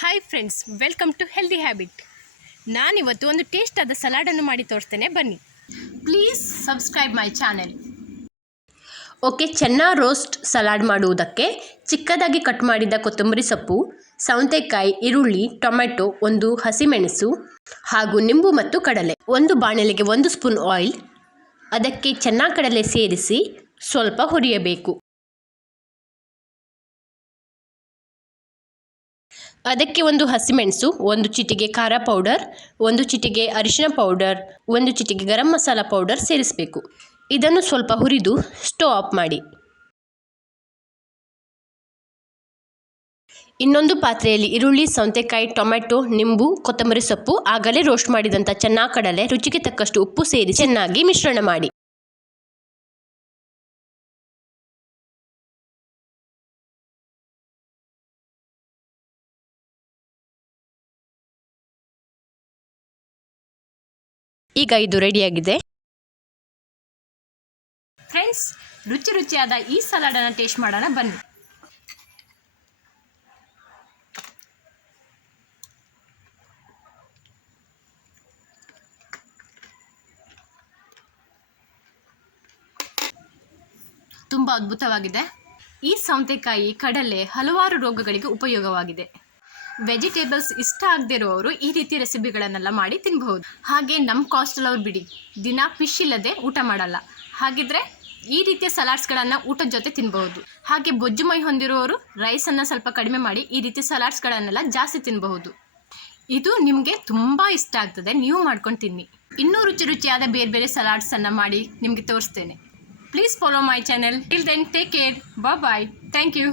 Hi friends, welcome to healthy habit. ನಾನಿವತ್ತು ಒಂದು ಟೇಸ್ಟಾದ ಸಲಾಡನ್ನು ಮಾಡಿ ತೋರಿಸ್ತೇನೆ, ಬನ್ನಿ. Please subscribe my channel. Okay, ಚೆನ್ನ ರೋಸ್ಟ್ ಸಲಾಡ್ ಮಾಡುವುದಕ್ಕೆ ಚಿಕ್ಕದಾಗಿ ಕಟ್ ಮಾಡಿದ ಕೊತ್ತಂಬರಿ ಸೊಪ್ಪು, ಸೌತೆಕಾಯಿ, ಈರುಳ್ಳಿ, ಟೊಮೆಟೊ, ಒಂದು ಹಸಿಮೆಣಸು ಹಾಗೂ ನಿಂಬು ಮತ್ತು ಕಡಲೆ. ಒಂದು ಬಾಣಲೆಗೆ 1 ಸ್ಪೂನ್ ಆಯಿಲ್, ಅದಕ್ಕೆ ಚೆನ್ನ ಕಡಲೆ ಸೇರಿಸಿ ಸ್ವಲ್ಪ ಹುರಿಯಬೇಕು. ಅದಕ್ಕೆ ಒಂದು ಹಸಿಮೆಣಸು, 1 ಚಿಟಿಕೆ ಖಾರ ಪೌಡರ್, 1 ಚಿಟಿಕೆ ಅರಿಶಿನ ಪೌಡರ್, 1 ಚಿಟಿಕೆ ಗರಂ ಮಸಾಲ ಪೌಡರ್ ಸೇರಿಸಬೇಕು. ಇದನ್ನು ಸ್ವಲ್ಪ ಹುರಿದು ಸ್ಟವ್ ಆಫ್ ಮಾಡಿ. ಇನ್ನೊಂದು ಪಾತ್ರೆಯಲ್ಲಿ ಈರುಳ್ಳಿ, ಸೌತೆಕಾಯಿ, ಟೊಮೆಟೊ, ನಿಂಬು, ಕೊತ್ತಂಬರಿ ಸೊಪ್ಪು, ಆಗಲೇ ರೋಸ್ಟ್ ಮಾಡಿದಂಥ ಚೆನ್ನ ಕಡಲೆ, ರುಚಿಗೆ ತಕ್ಕಷ್ಟು ಉಪ್ಪು ಸೇರಿಸಿ ಚೆನ್ನಾಗಿ ಮಿಶ್ರಣ ಮಾಡಿ. ಈಗ ಇದು ರೆಡಿಯಾಗಿದೆ. ಫ್ರೆಂಡ್ಸ್, ರುಚಿಯಾದ ಈ ಸಲಾಡನ್ನು ಟೇಸ್ಟ್ ಮಾಡೋಣ, ಬನ್ನಿ. ತುಂಬ ಅದ್ಭುತವಾಗಿದೆ. ಈ ಸೌತೆಕಾಯಿ, ಕಡಲೆ ಹಲವಾರು ರೋಗಗಳಿಗೆ ಉಪಯೋಗವಾಗಿದೆ. ವೆಜಿಟೇಬಲ್ಸ್ ಇಷ್ಟ ಆಗದೆ ಇರೋರು ಈ ರೀತಿ ರೆಸಿಪಿಗಳನ್ನೆಲ್ಲ ಮಾಡಿ ತಿನ್ನಬಹುದು. ಹಾಗೆ ನಮ್ಮ ಕಾಸ್ಟಲ್ ಅವ್ರು ಬಿಡಿ, ದಿನ ಫಿಶ್ ಇಲ್ಲದೆ ಊಟ ಮಾಡಲ್ಲ. ಹಾಗಿದ್ರೆ ಈ ರೀತಿಯ ಸಲಾಡ್ಸ್ಗಳನ್ನು ಊಟದ ಜೊತೆ ತಿನ್ನಬಹುದು. ಹಾಗೆ ಬೊಜ್ಜು ಮೈ ಹೊಂದಿರುವವರು ರೈಸನ್ನು ಸ್ವಲ್ಪ ಕಡಿಮೆ ಮಾಡಿ ಈ ರೀತಿ ಸಲಾಡ್ಸ್ಗಳನ್ನೆಲ್ಲ ಜಾಸ್ತಿ ತಿನ್ನಬಹುದು. ಇದು ನಿಮಗೆ ತುಂಬ ಇಷ್ಟ ಆಗ್ತದೆ, ನೀವು ಮಾಡ್ಕೊಂಡು ತಿನ್ನಿ. ಇನ್ನೂ ರುಚಿಯಾದ ಬೇರೆ ಬೇರೆ ಸಲಾಡ್ಸನ್ನು ಮಾಡಿ ನಿಮಗೆ ತೋರಿಸ್ತೇನೆ. Please follow my channel. Till then, take care, bye. Thank you.